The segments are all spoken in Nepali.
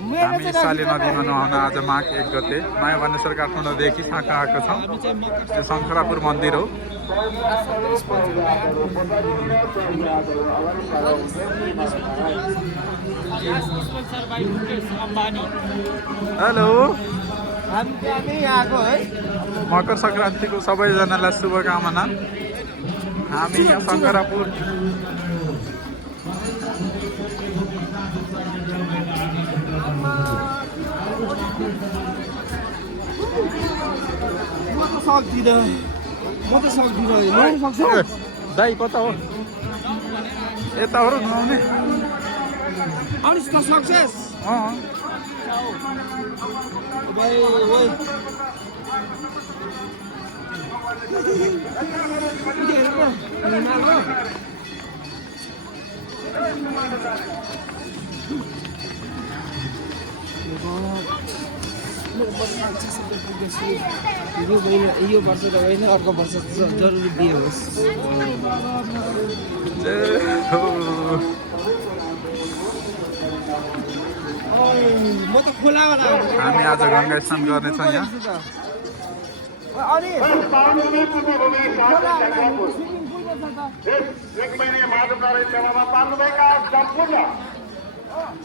हामी साली नदीमा नुहाउन आज माघ 1 गते माया भनेश्वर काठमाडौँदेखि छाका आएको छौँ। त्यो शङ्करापुर मन्दिर हो। हेलो, मकर सङ्क्रान्तिको सबैजनालाई शुभकामना। हामी यहाँ शङ्करापुर दाइ कता हो? यता हो र नुहाउने? सक्सेस यो वर्ष त होइन, अर्को वर्ष जरुरी बिहे होस्। म त खोला हामी आज गङ्गा स्नान गर्नेछौँ यहाँ।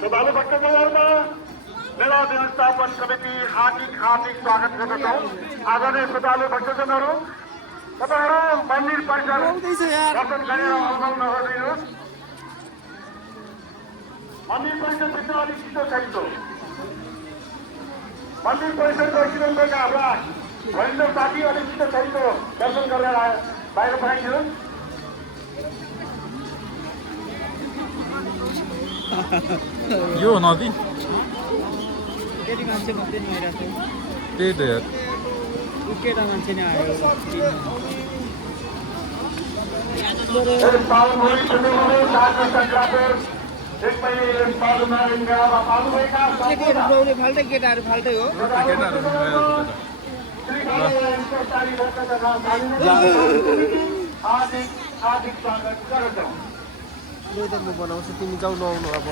श्रद्धालु भक्तजनहरूमा मेला व्यवस्थापन समिति हार्दिक स्वागत गर्दछौँ। आदरणीय श्रद्धालु भक्तजनहरू, तपाईँहरू मन्दिर परिसर दर्शन गरेर अनुभव नगरिदिनुहोस्। मन्दिर परिसरभित्र अलिक छिटो छैटो मन्दिर परिसर गइसकेका हाम्रा भयङ्कर साथी अलिक छिटो छैटो दर्शन गरेर बाहिर पठाइदिनुहोस्। यो नदी केटी मान्छे मात्रै नुहाइरहेको थियो। त्यही त यार। केटा मान्छे नै आयो। केटीहरू फाल्टै, केटाहरू फाल्टै हो। म बनाउँछु, तिमी जाऊ नुहाउनु। अब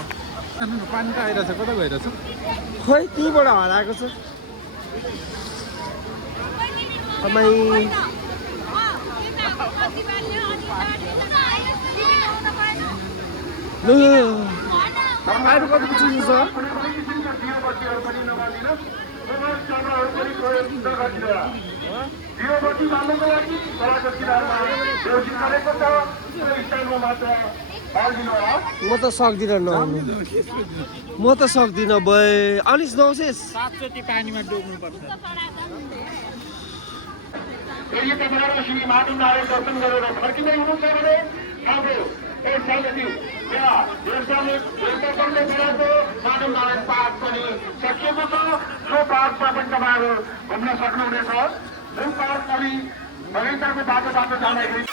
पानी त आइरहेछ, कता गइरहेछ? खोइ त्यहीँबाट हराएको छ। आएर कति चिन्नु छ? म त सक्दिनँ नुहाउनु, म त सक्दिनँ भए। अनिस नुहाउँछेस्? 7 चोटि पानीमा डुब्नुपर्छ। यदि तपाईँहरू श्री महादेव दर्शन गरेर फर्किँदै हुनुहुन्छ भने हाम्रो महादेव नारायण पार्क पनि सकिएको छ। यो पार्कमा पनि तपाईँहरू घुम्न सक्नुहुनेछ। जुन पार्क अनि बगैँचाको बाटो जाँदाखेरि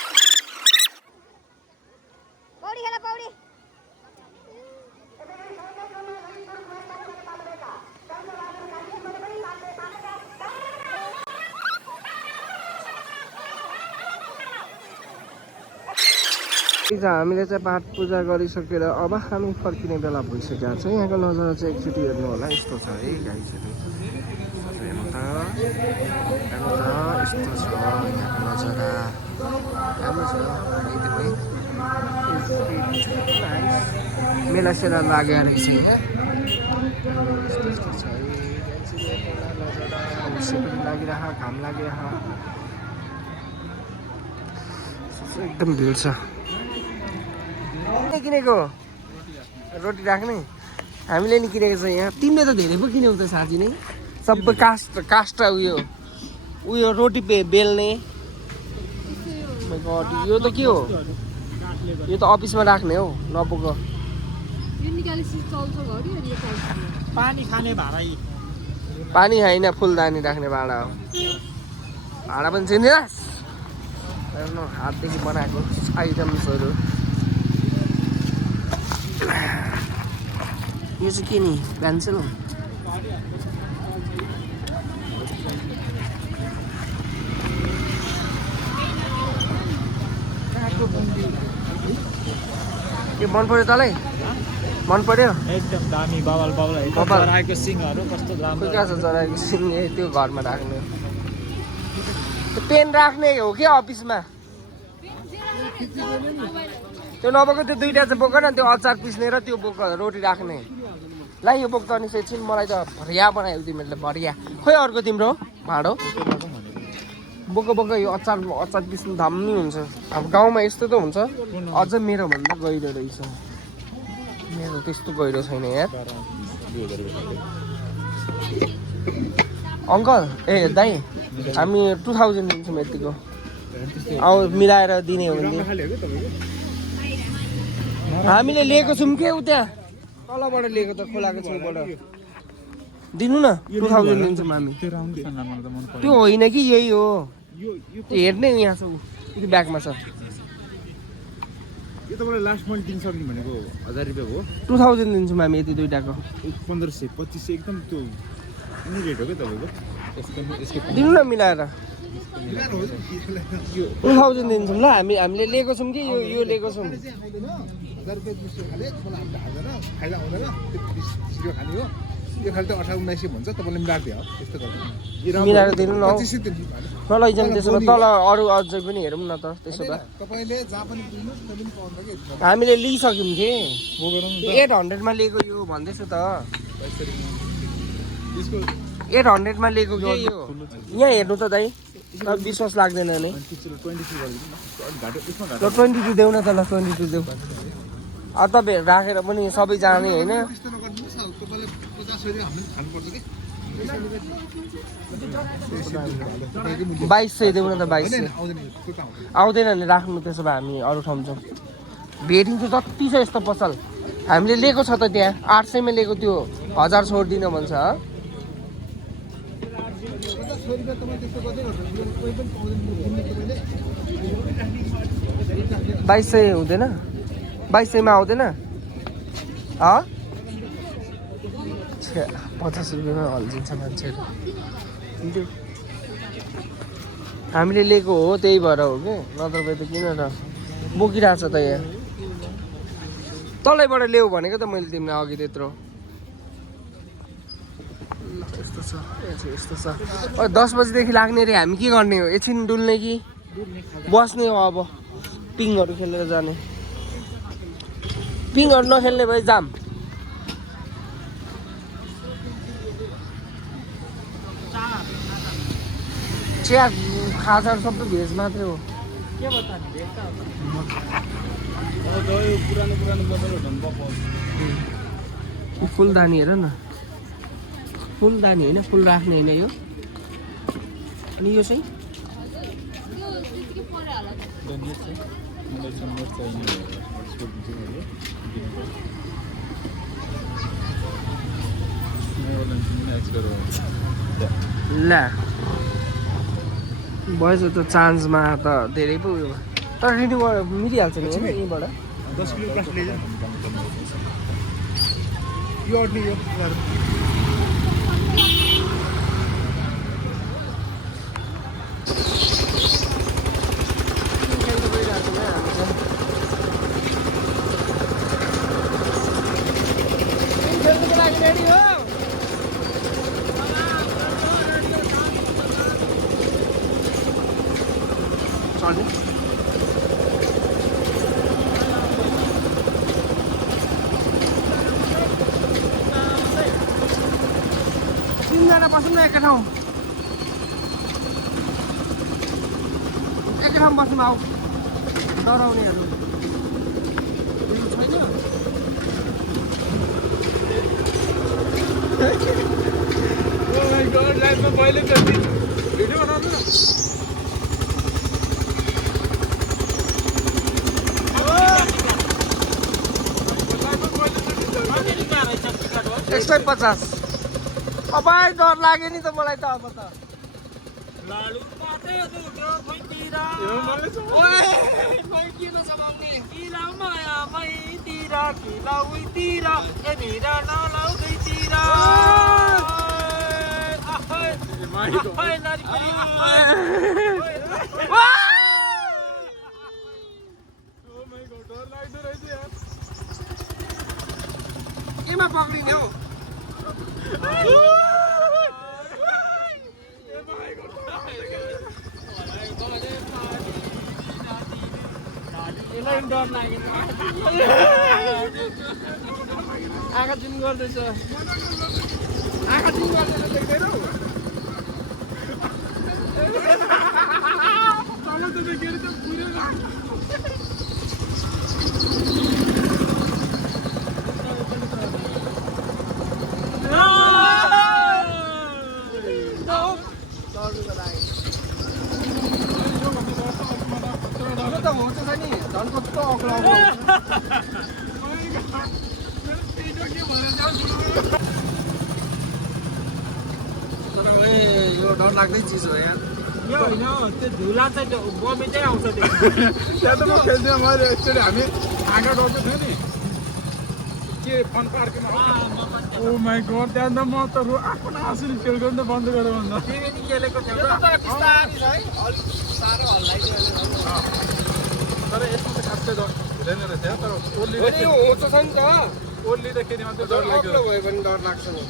हामीले चाहिँ पाठ पूजा गरिसकेर अब हामी फर्किने बेला भइसकेको छ। यहाँको नजारा चाहिँ एकचोटि हेर्नु होला। यस्तो छ है गाइसहरू, यस्तो छ यहाँको नजारा। राम्रो छ एकदमै। मेला सेला लागेको रहेछ यहाँ। यस्तो छ है नजारा। पनि लागिरह, घाम लागिरह, एकदम भिड छ। किनेको रोटी राख्ने हामीले नि किनेको छ यहाँ। तिमीले त धेरै पो किन्यौ त साँच्ची नै। सबै कास्ट उयो रोटी बेल्ने। यो त के हो? यो त अफिसमा राख्ने हो नपुग। पानी खाने भाँडा, पानी होइन फुलदानी राख्ने भाँडा हो। भाँडा पनि चिनिस्? हेर्नु हातदेखि बनाएको आइटम्सहरू। यो चाहिँ के नि पेन्सिल हो? के मन पर्यो तँलाई? मन पर्यो एकदम दामी बबल बबल बबल। चराएको सिङहरू कस्तो राम्रो कहाँ छ चराको सिङ त्यो घरमा राख्ने त्यो पेन राख्ने हो कि अफिसमा त्यो नबोक त्यो दुईटा चाहिँ बोक न त्यो अचार पिस्ने र त्यो बोक रोटी राख्ने ल यो बोक त अनि एकछिन मलाई त भरिया बनायो तिमीहरूले भरिया खोइ अर्को तिम्रो भाँडो बोक बोक यो अचार पिस्नु दामी हुन्छ अब गाउँमा यस्तो त हुन्छ अझ मेरो भन्दा गहिरो रहेछ मेरो त्यस्तो गहिरो छैन यार अङ्कल ए दाइ हामी 2000 दिन्छौँ यतिको अब मिलाएर दिने हो भने हामीले लिएको छौँ के उ त्यहाँ तलबाट लिएको त खोलाको छेउबाट दिनु न 2000 दिन्छौँ हामी त्यो होइन कि यही हो त्यो हेर्ने यहाँ छ ऊ ब्यागमा छ यो तपाईँलाई लास्ट मैले दिन सक्ने भनेको 1000 रुपियाँ हो 2000 दिन्छौँ हामी यति दुइटाको 1500 2500 एकदम त्यो कुनै रेट हो क्या तपाईँको दिनु न मिलाएर 2000 दिन्छौँ ल हामीले लिएको छौँ कि यो लिएको छौँ 1000 रुपियाँ मिस्यो खाले मलाई हामीले हाल्दैन फाइदा आउँदैन त्यो 20 रुपियाँ खाने हो यो खाले त 18-1900 भन्छ तपाईँले मिलाएर दियो त्यस्तो गर्नु मिलाएर दिनु न 2500 दिन्छु नलैजाउँ त्यसो भए तल अरू अझै पनि हेरौँ न त त्यसो भए तपाईँले जहाँ पनि दिनुहोस् त्यहाँ पनि पाउँछ कि हामीले लिइसक्यौँ कि 800 मा लिएको यो भन्दैछु त 800 मा लिएको के यो यहाँ हेर्नु त दाइ विश्वास लाग्दैन नि 22 देऊ न त ल 22 देऊ अब तपाईँ राखेर पनि सबै जाने होइन त्यस्तो नगर्नुहोस् न तपाईँले 50 रुपियाँ हामीले खानुपर्छ कि 2200 देऊ न त 2200 आउँदैन नि राख्नु त्यसो भए हामी अरू ठाउँ जाउँ भेटिन्छ जति छ यस्तो पसल हामीले लिएको छ त त्यहाँ 800 मा लिएको त्यो 1000 छोडिदिन भन्छ 2200 हुँदैन 2200 मा आउँदैन 50 रुपियाँमा हल्झिन्छ मान्छेहरू हामीले लिएको हो त्यही भएर हो कि नत्र भए त किन र बोकिरहेको छ त यहाँ तलैबाट ल्याऊ भनेको त मैले तिमीलाई अघि त्यत्रो यस्तो छ यस्तो छ 10 बजीदेखि लाग्ने रे हामी के गर्ने हो एकछिन डुल्ने कि बस्ने हो अब पिङहरू खेलेर जाने पिङहरू नखेल्ने भए जाम चिया खाजाहरू सबै भेज मात्रै हो के बताने भेज त फुलदानी हेर न फुलदानी होइन फुल राख्ने होइन यो अनि यो चाहिँ ल भएछ त चान्समा त धेरै पो उयो तर रेडीबाट मिलिहाल्छ नि होइन यहीँबाट 10 किलो प्लस लिएर यो अड्ने यो तिनजना बसौँ न एकै ठाउँ बस्नु आऊ डराउनेहरू छैन एक्स्ट्रा 50 अब डर लाग्यो नि त मलाई त अब त डर लाग्यो आँखा जुन गर्दैछ आँखा जुन गर्दैछ देख्दैनौ यो त हुन्छ छ नि झन् कस्तो अग्लो तर यो डर लाग्दै चिज हो यार यो होइन त्यो झुला चाहिँ त्यो बमी चाहिँ आउँछ त्यो त्यहाँ त म खेल्थेँ मैले एकचोटि हामी आँखा गर्दै थियौँ नि के फन पार्कमा ओ माई गड त्यहाँ त म त आफ्नो आँसु खेलको नि त बन्द गरेर भन्दा तिमी नि खेलेको थियौ र बिस्तारै छ है अलिक साह्रो हल्लाइदियो तर यसमा त खासै डर हुँदैन रहेछ तर ओर्ली यो होच छ नि त ओर्लिँदाखेरि मात्रै डर लाग्यो अग्लो भयो भने डर लाग्छ नि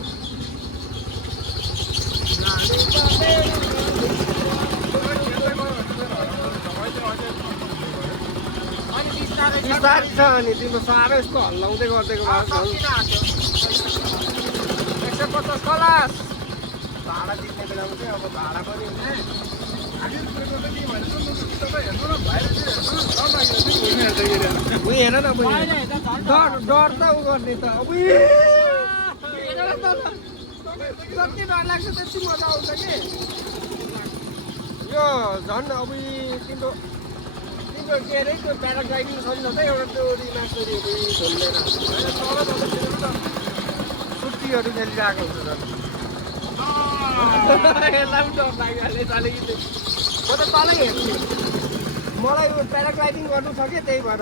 बिस्तारै छ अनि तिम्रो साह्रो यस्तो हल्लाउँदै गरिदिएको भए 150 कलास भाडा तिर्ने बेलामा चाहिँ अब भाडा पनि उयो हेर न डर त उ गर्ने त अब जति डर लाग्छ त्यति मजा आउँछ कि यो झन् अब तिम्रो के अरे त्यो प्याराग्लाइडिङ छ नि त एउटा त्यो रिमासरी झुल्लेर छुट्टीहरू खेलिरहेको हुन्छ झन् यसलाई पनि डर लागिहाल्यो अलिकति म त तलै हेर्छु मलाई यो प्याराग्लाइडिङ गर्नु छ कि त्यही भएर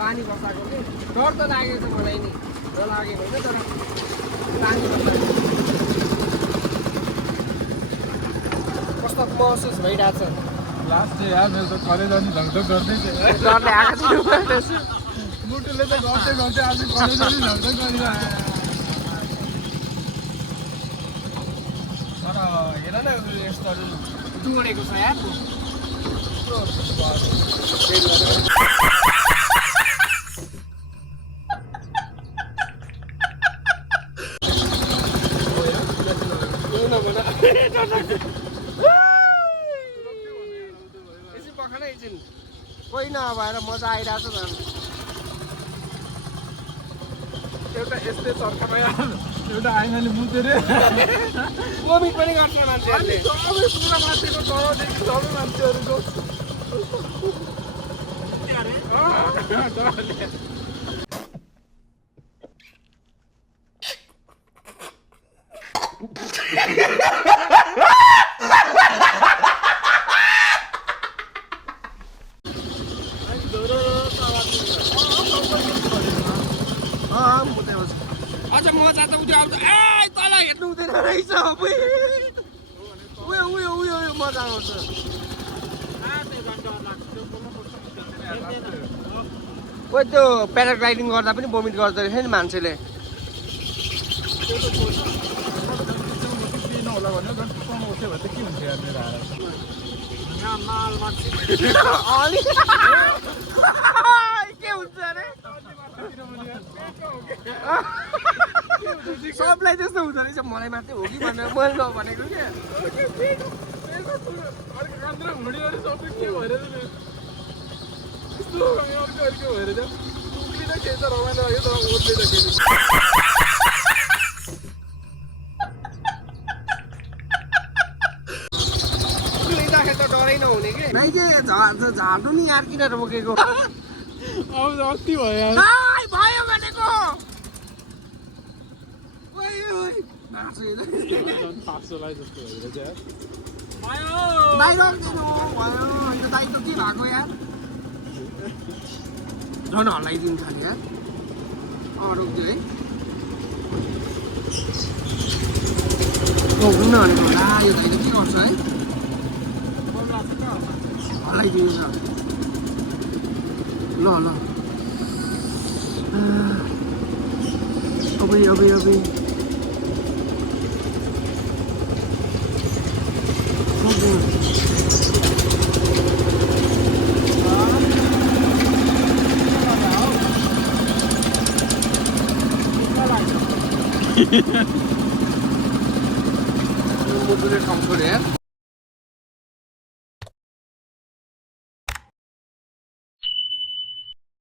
पानी बसाएको कि डर त लागेको छ मलाई नि नलागेको होइन तर पानी बसाएको कस्तो महसुस भइरहेको छ लास्ट चाहिँ यार मेरो त कलेज अनि झगडा गर्दै थियो डरले आएको थियो मुटुले त गर्दै गर्दै आज कलेज अनि झगडा गरिरहेको तर हेर न यस्तोहरू जोडेको छ यार यसै पखान एकछिन कोही नभएर मजा आइरहेको छ झन् एउटा यस्तै चर्कामा एउटा आइनाले मुतेर कोमिक पनि गर्छ मान्छेहरूले सबै पुरा मान्छेको तलदेखि सबै मान्छेहरूको अझ मजा त उठ्यो आउँछ ए तल हेर्नु हुँदैन रहेछ उयो उयो उयो उयो मजा आउँछ ओ त्यो प्याराग्लाइडिङ गर्दा पनि भोमिट गर्दो रहेछ नि मान्छेले होला भने झन् पुस्ताउनु उठ्यो भने त के हुन्छ यार मेरो अनि के हुन्छ अरे सबलाई त्यस्तो हुँदो रहेछ मलाई मात्रै हो कि भनेर मैले नभनेको क्या सबै के भएर यस्तो अर्को अर्को भएर उक्लिँदा खेल्छ रमाइलो लाग्यो तर ओर्लिँदा खेल्छ त डरै नहुने कि नाइ के झार्नु नि यार किन रोकेको अब अस्ति भयो यार भयो भनेको पाँचसौलाई जस्तो भइरहेछ यार दाइ रोकिदिनु भयो होइन दाइ त के भएको यार झन् हल्लाइदिनु छ नि यार रोक्दियो है रोक्नु भनेको होला यो दाइले के गर्छ है हल्लाइदिनु छ ल ल अबै अबै अबै मुटुले ठाउँ छोड्यो